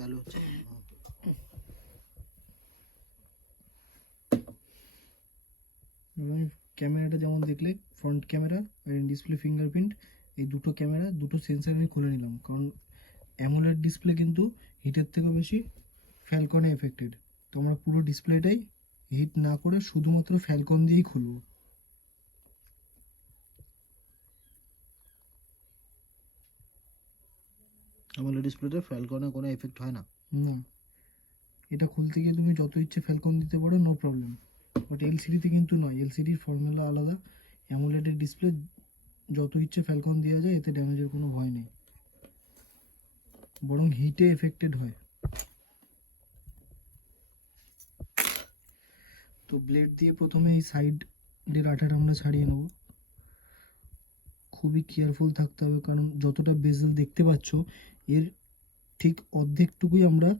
চালু হচ্ছে। ক্যামেরাটা যেমন দেখলে ফ্রন্ট ক্যামেরা আর ডিসপ্লে ফিঙ্গারপ্রিন্ট, এই দুটো ক্যামেরা দুটো সেন্সার আমি খুলে নিলাম, কারণ অ্যামোলেড ডিসপ্লে কিন্তু হিটের থেকেও বেশি ফ্যালকনে এফেক্টেড। তো আমরা পুরো ডিসপ্লেটাই হিট না করে শুধুমাত্র ফ্যালকন দিয়েই খুলব। AMOLED ডিসপ্লেতে ফ্যালকনে কোনো এফেক্ট হয় না? না, এটা খুলতে গিয়ে তুমি যত ইচ্ছে ফ্যালকন দিতে পারো, নো প্রবলেম। বাট এলসিডিতে কিন্তু নয়, এলসিডির ফর্মুলা আলাদা। অ্যামোলেডের ডিসপ্লে যত ইচ্ছে ফ্যালকন দেওয়া যায়, এতে ড্যামেজের কোনো ভয় নেই, বরং হিটে এফেক্টেড হয়। তো ব্লেড দিয়ে প্রথমে এই সাইডের আঠাটা আমরা ছাড়িয়ে নেব। খুবই কেয়ারফুল থাকতে হবে, কারণ যতটা বেজেল দেখতে পাচ্ছ এর ঠিক অর্ধেকটুকুই আমরা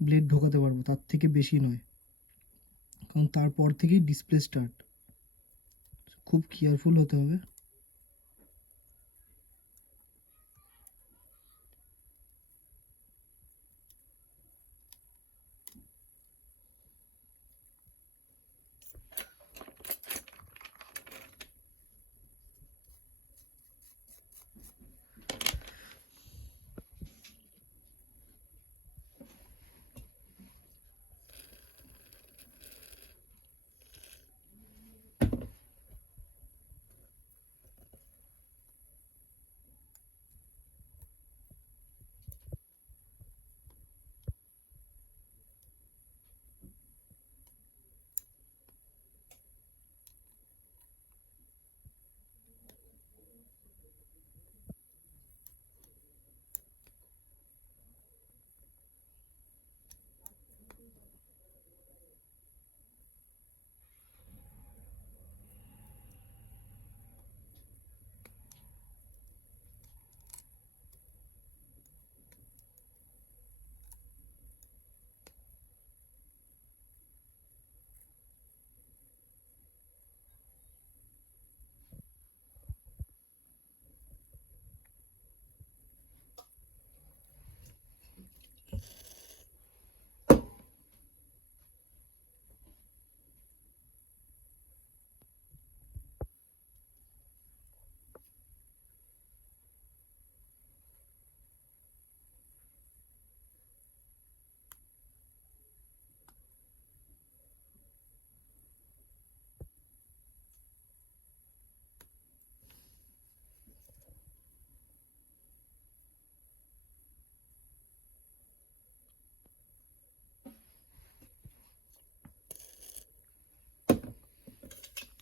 ব্লেড ঢোকাতে পারবো, তার থেকে বেশি নয়, কারণ তারপর থেকেই ডিসপ্লে স্টার্ট। খুব কেয়ারফুল হতে হবে।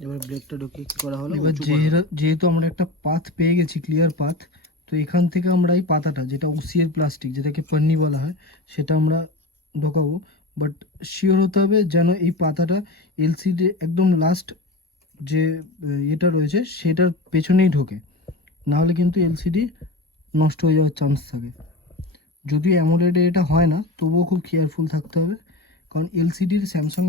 এবার ব্লেডটা ঢুকিয়ে কি করা হলো? এবার যেহেতু আমরা একটা পাথ পেয়ে গেছি, ক্লিয়ার পাথ, তো এখান থেকে আমরা এই পাতাটা, যেটা ওসিএল প্লাস্টিক, যেটাকে পন্নি বলা হয়, সেটা আমরা ঢোকাবো। বাট শিওর হতে হবে যেন এই পাতাটা এলসিডি একদম লাস্ট যে এটা রয়েছে সেটার পেছনেই ঢোকে, নাহলে কিন্তু এলসিডি নষ্ট হয়ে যাওয়ার চান্স থাকে। যদিও অ্যামোলেডে এটা হয় না, তবুও খুব কেয়ারফুল থাকতে হবে, কারণ এলসিডির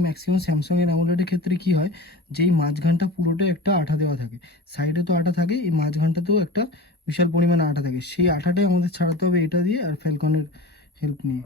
ম্যাক্সিমাম স্যামসাংয়ের অ্যামোলেডের ক্ষেত্রে কি হয়, যেই মাঝখানটা পুরোটাই একটা আঠা দেওয়া থাকে, সাইডে তো আঠা থাকে, এই মাঝখানটাতেও একটা বিশাল পরিমাণে আঠা থাকে, সেই আঠাটাই আমাদের ছাড়াতে হবে এটা দিয়ে আর ফ্যালকনের হেল্প নিয়ে।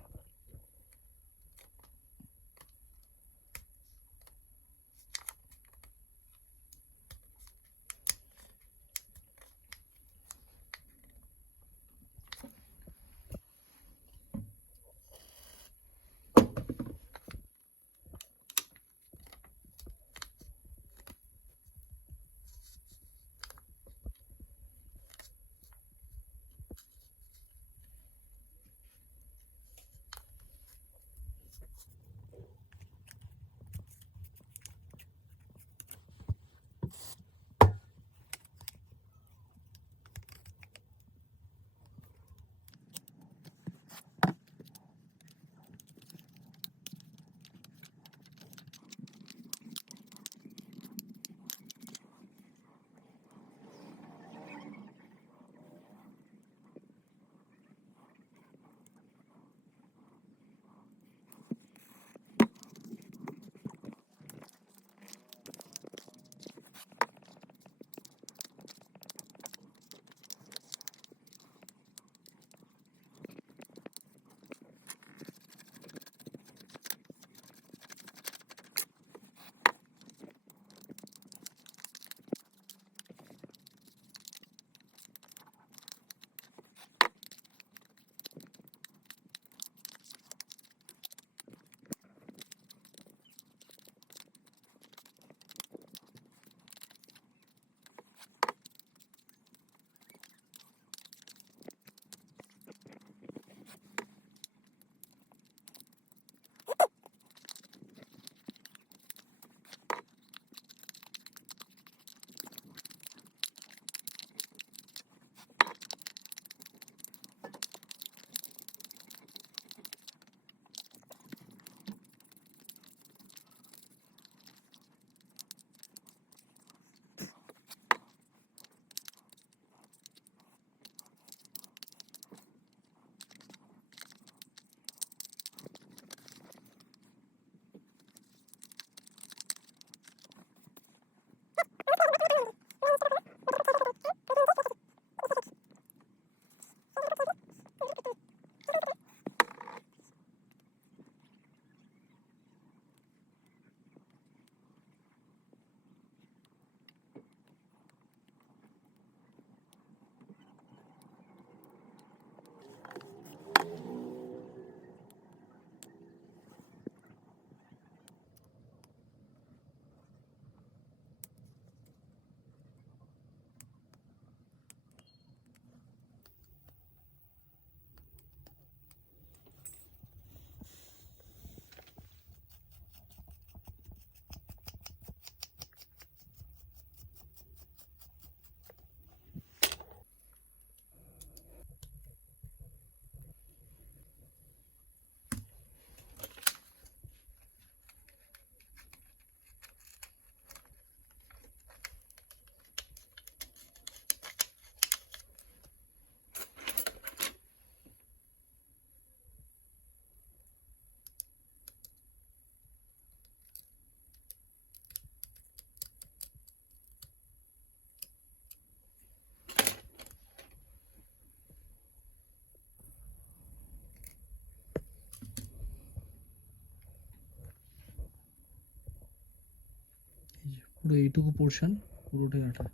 পুরো এইটুকু পোর্শন পুরোটাই আঠা।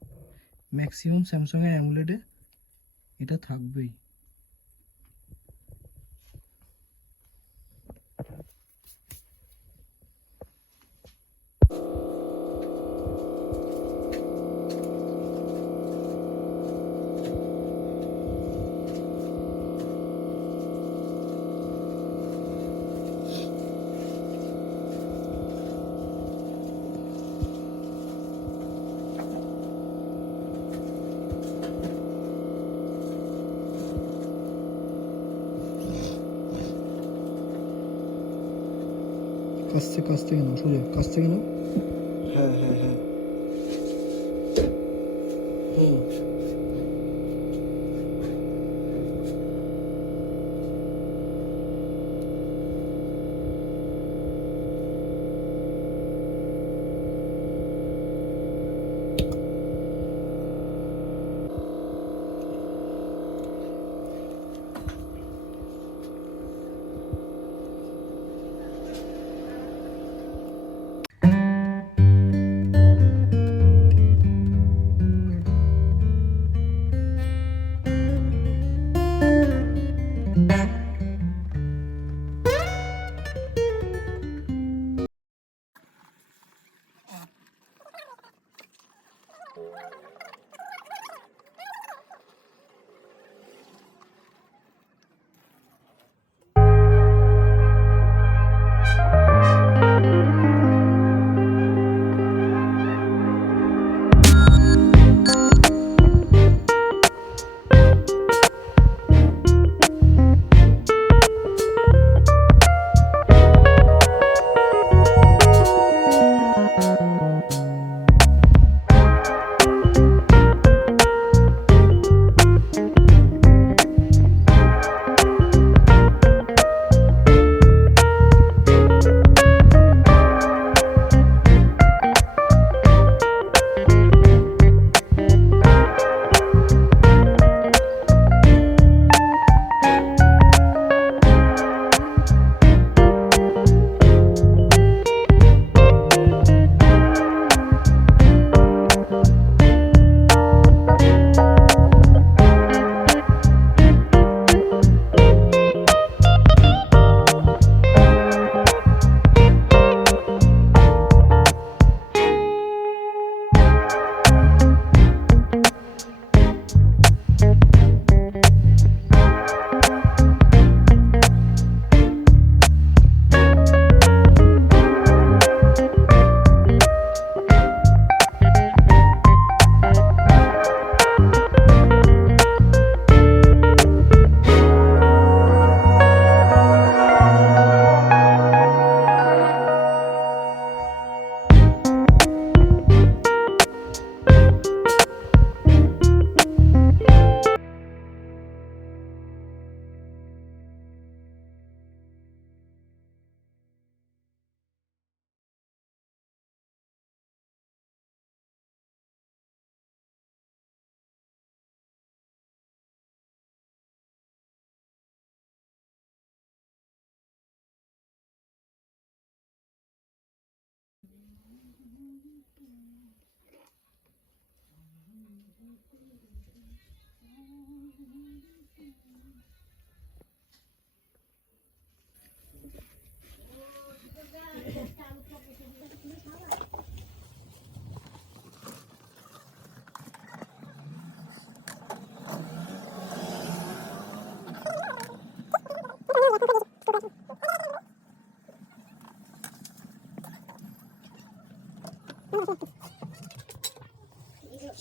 ম্যাক্সিমাম স্যামসাংয়ের অ্যামোলেডে এটা থাকবেই। কাছ থেকে নাও, সোজা কাছ থেকে নাও। হ্যাঁ হ্যাঁ হ্যাঁ হুম।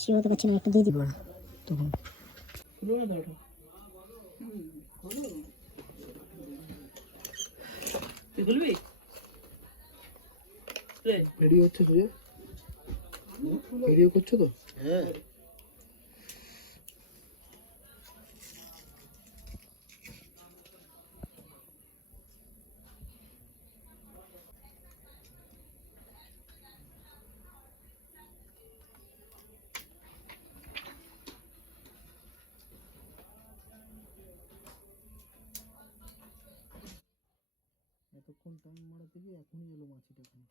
শিওতে পারছি না, একটা দিয়ে দিব তখন ভিডিও হচ্ছে যে ভিডিও করছো তো? হ্যাঁ এতক্ষণ টাইম মারা থেকে এখনই এলো মাছিটা এখানে।